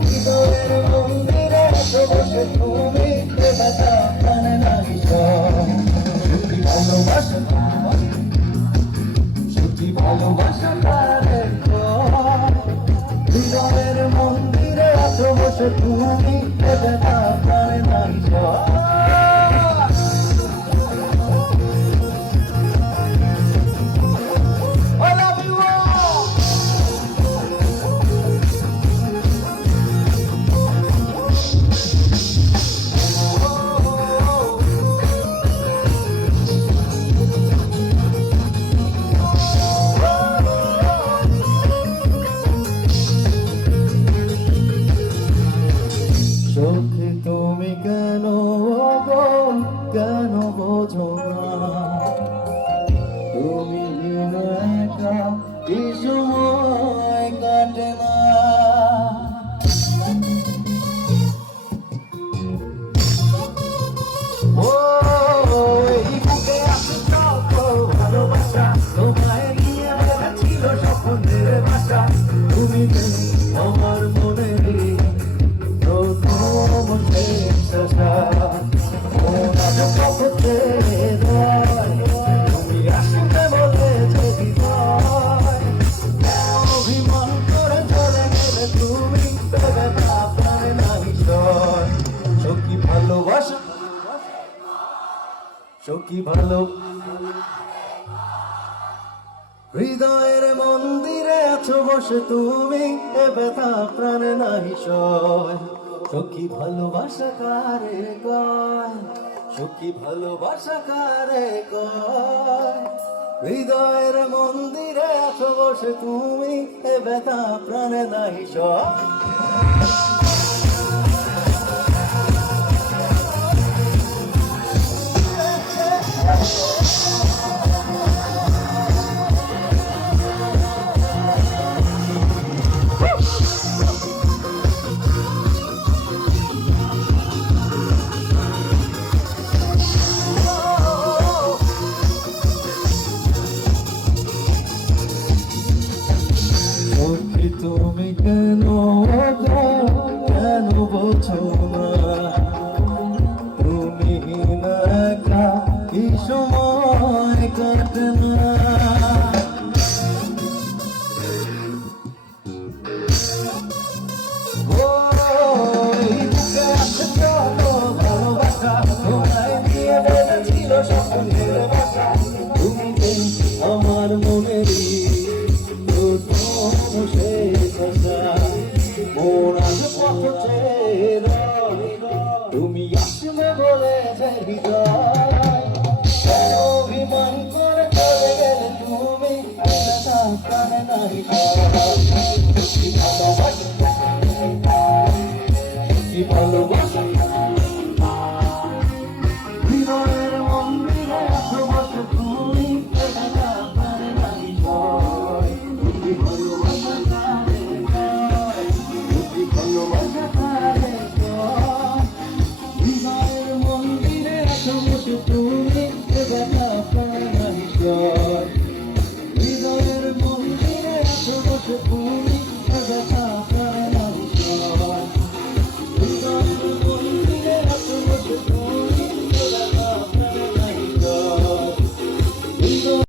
হৃদয়ের মন্দিরে এসে বসে তুমি ব্যথা প্রাণে নাহি সত্যি ভালোবাসা সত্যি ভালোবাসা কারে হৃদয়ের মন্দিরে এসে বসে তুমি ব্যথা প্রাণে নাহি সখী তুমি কেন গো কেন বোঝো না তুমি বিনা একা কি সময় কাটে না ও এই বুকে আছে সকল ভালোবাসা তোমায় নিয়ে ছিল স্বপ্নের বাসা তুমি আমার মনে সখী ভালো হৃদয়ের মন্দিরে আছো বসে তুমি এ ব্যথা প্রাণে নাহি সয় সখী ভালোবাসা কারে কয় সখী ভালোবাসা কারে কয় হৃদয়ের মন্দিরে আছো বসে তুমি এ ব্যথা প্রাণে নাহি সয় তুমি কেন কেন বোঝো না তুমি না একা এই সময় কাটে না ও এই বুকে আছে ভালোবাসা তোমায় নিয়ে বেঁধেছিল স্বপ্নের বাসা তুমি আমার মনেরই তুমি আসবে বলে অভিমান করে চলে গেলে তুমি প্রাণে নাহি